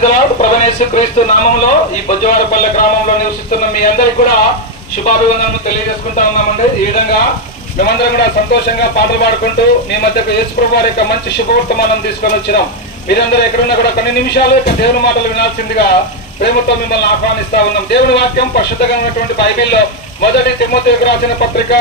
ప్రభువైన క్రీస్తు నామంలో ఈ బొజ్జవారపల్లె గ్రామంలో నివసిస్తున్న మీ అందరికి కూడా శుభాభివందనలు తెలియజేసుకుంటా ఉన్నామండి. ఈ విధంగా మేమందరం కూడా సంతోషంగా పాటలు పాడుకుంటూ మీ మధ్యకు యేసుప్రభు వారి యొక్క మంచి శుభవర్తమానం తీసుకొని వచ్చినాం. మీరందరూ ఎక్కడున్నా కూడా కొన్ని నిమిషాలు దేవుని మాటలు వినాల్సిందిగా ప్రేమతో మిమ్మల్ని ఆహ్వానిస్తా ఉన్నాం. దేవుని వాక్యం పరిశుద్ధంగా ఉన్నటువంటి బైబిల్లో 1 తిమోతికి రాసిన పత్రిక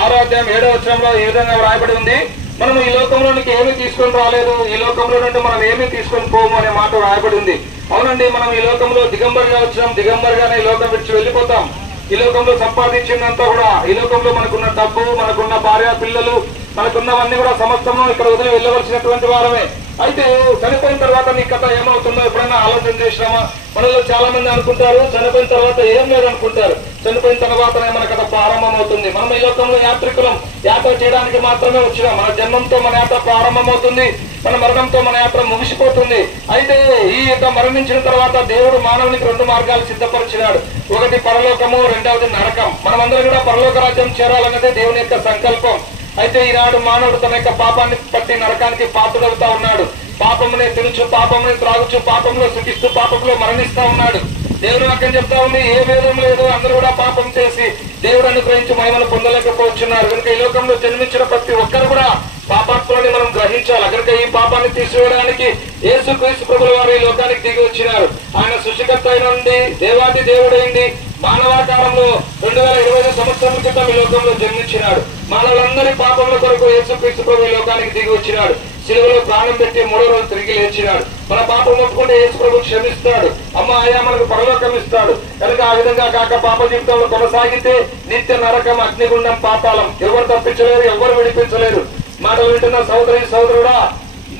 6వ అధ్యాయం 7వ వచనంలో ఈ విధంగా రాయబడి ఉంది. మనం ఈ లోకంలోనికి ఏమీ తీసుకొని రాలేదు, ఈ లోకంలో నుండి మనం ఏమీ తీసుకొని పోము అనే మాట రాయబడి ఉంది. అవునండి, మనం ఈ లోకంలో దిగంబరిగా వచ్చినాం, దిగంబరిగానే ఈ లోకం విడిచి వెళ్ళిపోతాం. ఈ లోకంలో సంపాదించిందంతా కూడా, ఈ లోకంలో మనకున్న డబ్బు, మనకున్న భార్య పిల్లలు, మనకున్నవన్నీ కూడా సమస్తము ఇక్కడ వదిలి వెళ్ళవలసినటువంటి వారమే. అయితే చనిపోయిన తర్వాత నీ కథ ఏమవుతుందో ఎప్పుడైనా ఆలోచన చేసినామా? మనలో చాలా మంది అనుకుంటారు చనిపోయిన తర్వాత ఏం లేదు అనుకుంటారు. చనిపోయిన తర్వాతనే మన కథ ప్రారంభం అవుతుంది. మనం ఈ లోకంలో యాత్రికులం, యాత్ర చేయడానికి మాత్రమే వచ్చినాం. మన జన్మంతో మన యాత్ర ప్రారంభం అవుతుంది, మన మరణంతో మన యాత్ర ముగిసిపోతుంది. అయితే ఈ యొక్క మరణించిన తర్వాత దేవుడు మానవునికి 2 మార్గాలు సిద్ధపరిచినాడు. ఒకటి పరలోకము, రెండవది నరకం. మనమందరం కూడా పరలోక రాజ్యం చేరాలన్నదే దేవుని యొక్క సంకల్పం. అయితే ఈనాడు మానవుడు తన యొక్క పాపాన్ని పట్టి నరకానికి పాత్రుడవుతా ఉన్నాడు. పాపమునే తినుచు, పాపమునే త్రాగుచు, పాపంలో సుఖిస్తూ, పాపంలో మరణిస్తా ఉన్నాడు. దేవుని వాక్యం చెప్తా ఉంది, ఏ భేదం లేదు, అందరూ కూడా పాపం చేసి దేవుడు అనుగ్రహించి మహిమను పొందలేకపోతున్నారు. కనుక ఈ లోకంలో జన్మించిన ప్రతి ఒక్కరు కూడా పాపాత్ములని మనం గ్రహించాలి. కనుక ఈ పాపాన్ని తీసివేయడానికి యేసుక్రీస్తు ప్రభుల వారు ఈ లోకానికి దిగి వచ్చినారు. ఆయన సృష్టికర్త అయినండి, దేవాది దేవుడైంది, మానవాకారంలో 2025 సంవత్సరాల క్రితం ఈ లోకంలో జన్మించినాడు. మానవులందరి పాపముల కొరకు యేసుక్రీస్తు ప్రభు ఈ లోకానికి దిగి వచ్చినాడు. శిలువలో ప్రాణం పెట్టి 3వ రోజు తిరిగి లేచినాడు. మన పాపం ఒప్పుకుంటే యేసు ప్రభు క్షమిస్తాడు. అమ్మ ఆయా మనకు పరలోకం ఇస్తాడు. కనుక ఆ విధంగా కాక పాప జీవితంలో కొనసాగితే నిత్య నరకం, అగ్నిగుండం, పాతాళం. ఎవరు తప్పించలేరు, ఎవరు విడిపించలేరు. మాటలు వింటున్న సోదరి సోదరుడా,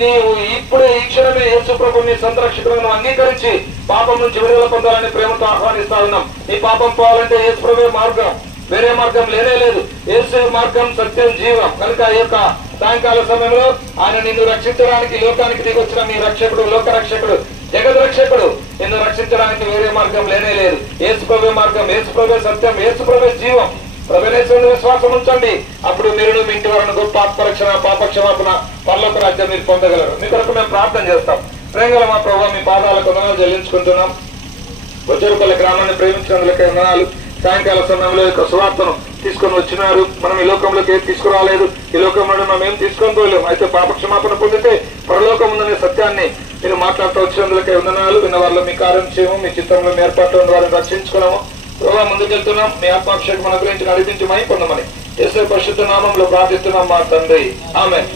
నీవు ఇప్పుడే ఈ క్షణమే యేసు ప్రభుని సంరక్షకులను అంగీకరించి పాపం నుంచి విడుదల పొందాలని ప్రేమతో ఆహ్వానిస్తా ఉన్నాం. నీ పాపం పోవాలంటే యేసు ప్రభువే మార్గం, వేరే మార్గం లేనే లేదు. యేసు మార్గం, సత్యం, జీవం. కనుక ఈ యొక్క సాయంకాల సమయంలో ఆయన నిన్ను రక్షించడానికి లోకానికి దిగొచ్చిన మీ రక్షకుడు, లోక రక్షకుడు, జగద్ రక్షకుడు నిన్ను రక్షించడానికి వేరే మార్గం లేనే లేదు. యేసు ప్రభువే మార్గం, యేసు ప్రభువే సత్యం, యేసు ప్రభువే జీవం. ప్రభువుని విశ్వాసం ఉంచండి. అప్పుడు మీరు మీ ఇంటి వారిని గొప్ప ఆత్మరక్షణ, పాప క్షమాపణ, పరలోక రాజ్యం మీరు పొందగలరు. మీ కొరకు మేము ప్రార్థన చేస్తాం. ప్రేమగల మా ప్రభువా, మీ పాదాలకు వందనాలు చెల్లించుకుంటున్నాం. బొజ్జవారపల్లె గ్రామాన్ని ప్రేమించినందుకు వందనాలు. సాయంకాల సమయంలో యొక్క సువార్తను తీసుకొని వచ్చినారు. మనం ఈ లోకంలోకి ఏం తీసుకురాలేదు, ఈ లోకంలో మనం ఏం తీసుకొని పోలేము. అయితే పాప క్షమాపణ పొందితే పరలోకం ఉందనే సత్యాన్ని మీరు మాట్లాడుతూ వచ్చినందుకే వందనాలు. విన్న వారిలో మీ కార్యం చేయము, మీ చిత్తంలో మీ ఏర్పాట్లను వారిని రక్షించుకున్నాము. ప్రభావ ముందుకెళ్తున్నాం. మీ ఆత్మాభిషేకం అనుగ్రహించి నడిపించి మై పొందమని యేసు పరిశుద్ధ నామంలో ప్రార్థిస్తున్నాం మా తండ్రి. ఆమేన్.